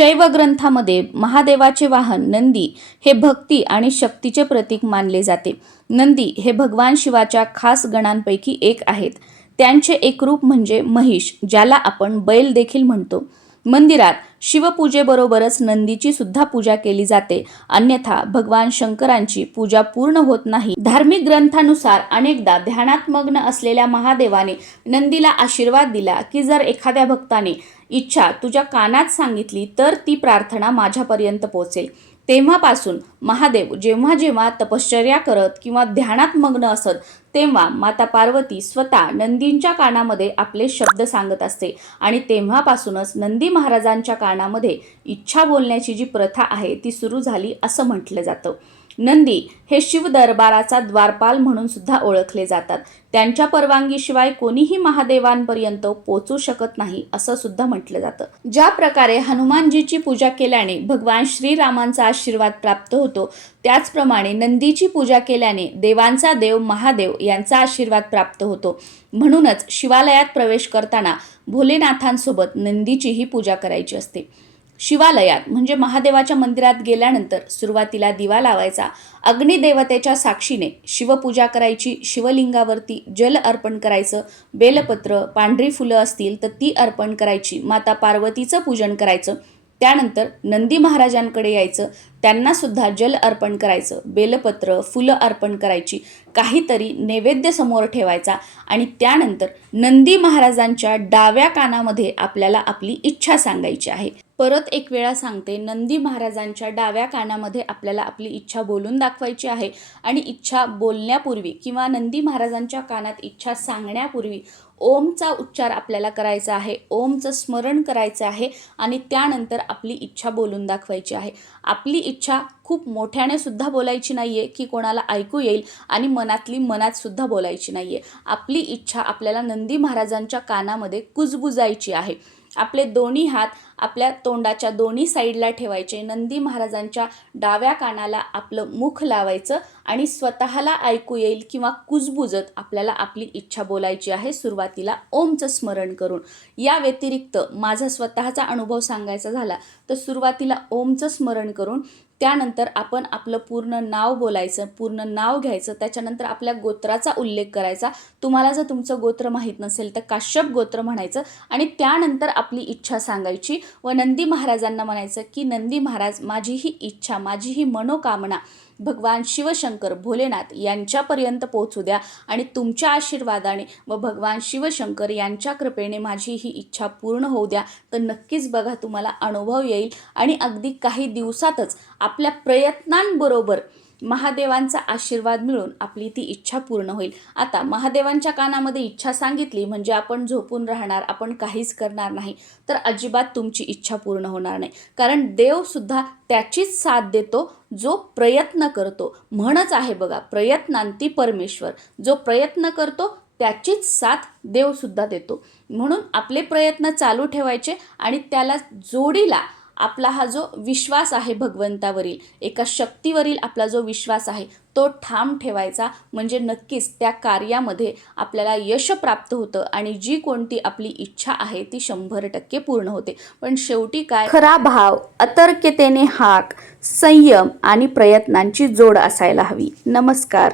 शैव ग्रंथामध्ये महादेवाचे वाहन नंदी हे भक्ती आणि शक्तीचे प्रतीक मानले जाते. नंदी हे भगवान शिवाच्या खास गणांपैकी एक आहेत. त्यांचे एक रूप म्हणजे महिष ज्याला आपण बैल देखील म्हणतो. मंदिरात शिवपूजेबरोबरच नंदीची सुद्धा पूजा केली जाते. अन्यथा भगवान शंकरांची पूजा पूर्ण होत नाही. धार्मिक ग्रंथानुसार अनेकदा ध्यानात मग्न असलेल्या महादेवाने नंदीला आशीर्वाद दिला की जर एखाद्या भक्ताने इच्छा तुझ्या कानात सांगितली तर ती प्रार्थना माझ्यापर्यंत पोहोचेल. तेव्हापासून महादेव जेव्हा जेव्हा तपश्चर्या करत किंवा ध्यानात मग्न असत तेव्हा माता पार्वती स्वतः नंदींच्या कानामध्ये आपले शब्द सांगत असते आणि तेव्हापासूनच नंदी महाराजांच्या कानामध्ये इच्छा बोलण्याची जी प्रथा आहे ती सुरू झाली असं म्हटलं जातं. नंदी हे शिव दरबाराचा द्वारपाल म्हणून सुद्धा ओळखले जातात. त्यांच्या परवानगीशिवाय कोणीही महादेवांपर्यंत पोचू शकत नाही असं सुद्धा म्हटलं जातं. ज्या प्रकारे हनुमानजीची पूजा केल्याने भगवान श्रीरामांचा आशीर्वाद प्राप्त होतो त्याचप्रमाणे नंदीची पूजा केल्याने देवांचा देव महादेव यांचा आशीर्वाद प्राप्त होतो. म्हणूनच शिवालयात प्रवेश करताना भोलेनाथांसोबत नंदीचीही पूजा करायची असते. शिवालयात म्हणजे महादेवाच्या मंदिरात गेल्यानंतर सुरुवातीला दिवा लावायचा. अग्निदेवतेच्या साक्षीने शिवपूजा करायची शिवलिंगावरती जल अर्पण करायचं बेलपत्र पांढरी फुलं असतील तर ती अर्पण करायची माता पार्वतीचं पूजन करायचं. त्यानंतर नंदी महाराजांकडे यायचं त्यांना सुद्धा जल अर्पण करायचं बेलपत्र फुलं अर्पण करायची काहीतरी नैवेद्य समोर ठेवायचा आणि त्यानंतर नंदी महाराजांच्या डाव्या कानामध्ये आपल्याला आपली इच्छा सांगायची आहे. परत एक वेळा सांगते नंदी महाराजांच्या डाव्या कानामध्ये आपल्याला आपली इच्छा बोलून दाखवायची आहे आणि इच्छा बोलण्यापूर्वी किंवा नंदी महाराजांच्या कानात इच्छा सांगण्यापूर्वी ओमचा उच्चार आपल्याला करायचा आहे. ओमचं स्मरण करायचं आहे आणि त्यानंतर आपली इच्छा बोलून दाखवायची आहे. आपली इच्छा खूप मोठ्याने सुद्धा बोलायची नाही आहे की कोणाला ऐकू येईल आणि मनातली मनात सुद्धा बोलायची नाही आहे आपली इच्छा आपल्याला नंदी महाराजांच्या कानामध्ये कुजबुजायची आहे. आपले दोन्ही हात आपल्या तोंडाच्या दोन्ही साईडला ठेवायचे. नंदी महाराजांच्या डाव्या कानाला आपलं मुख लावायचं आणि स्वतःला ऐकू येईल किंवा कुजबुजत आपल्याला आपली इच्छा बोलायची आहे सुरुवातीला ओमचं स्मरण करून. या व्यतिरिक्त माझा स्वतःचा अनुभव सांगायचा झाला तर सुरुवातीला ओमचं स्मरण करून त्यानंतर आपण आपलं पूर्ण नाव बोलायचं पूर्ण नाव घ्यायचं त्याच्यानंतर आपल्या गोत्राचा उल्लेख करायचा. तुम्हाला जर तुमचं गोत्र माहीत नसेल तर काश्यप गोत्र म्हणायचं आणि त्यानंतर आपली इच्छा सांगायची व नंदी महाराजांना म्हणायचं की नंदी महाराज माझी ही इच्छा माझी ही मनोकामना भगवान शिवशंकर भोलेनाथ यांच्यापर्यंत पोहोचू द्या आणि तुमच्या आशीर्वादाने व भगवान शिवशंकर यांच्या कृपेने माझी ही इच्छा पूर्ण होऊ द्या. तर नक्कीच बघा तुम्हाला अनुभव येईल आणि अगदी काही दिवसातच आपल्या प्रयत्नांबरोबर महादेवांचा आशीर्वाद मिळून आपली ती इच्छा पूर्ण होईल. आता महादेवांच्या कानामध्ये इच्छा सांगितली म्हणजे आपण झोपून राहणार आपण काहीच करणार नाही. तर अजिबात तुमची इच्छा पूर्ण होणार नाही. कारण देवसुद्धा त्याचीच साथ देतो जो प्रयत्न करतो. म्हणच आहे बघा प्रयत्नांती परमेश्वर. जो प्रयत्न करतो त्याचीच साथ देवसुद्धा देतो. म्हणून आपले प्रयत्न चालू ठेवायचे आणि त्याला जोडीला आपला हा जो विश्वास आहे भगवंतावरील एका शक्तीवरील आपला जो विश्वास आहे तो ठाम ठेवायचा म्हणजे नक्कीच त्या कार्यामध्ये आपल्याला यश प्राप्त होतं आणि जी कोणती आपली इच्छा आहे ती शंभर टक्के पूर्ण होते. पण शेवटी काय? खरा भाव अतर्क्यतेने हाक संयम आणि प्रयत्नांची जोड असायला हवी. नमस्कार.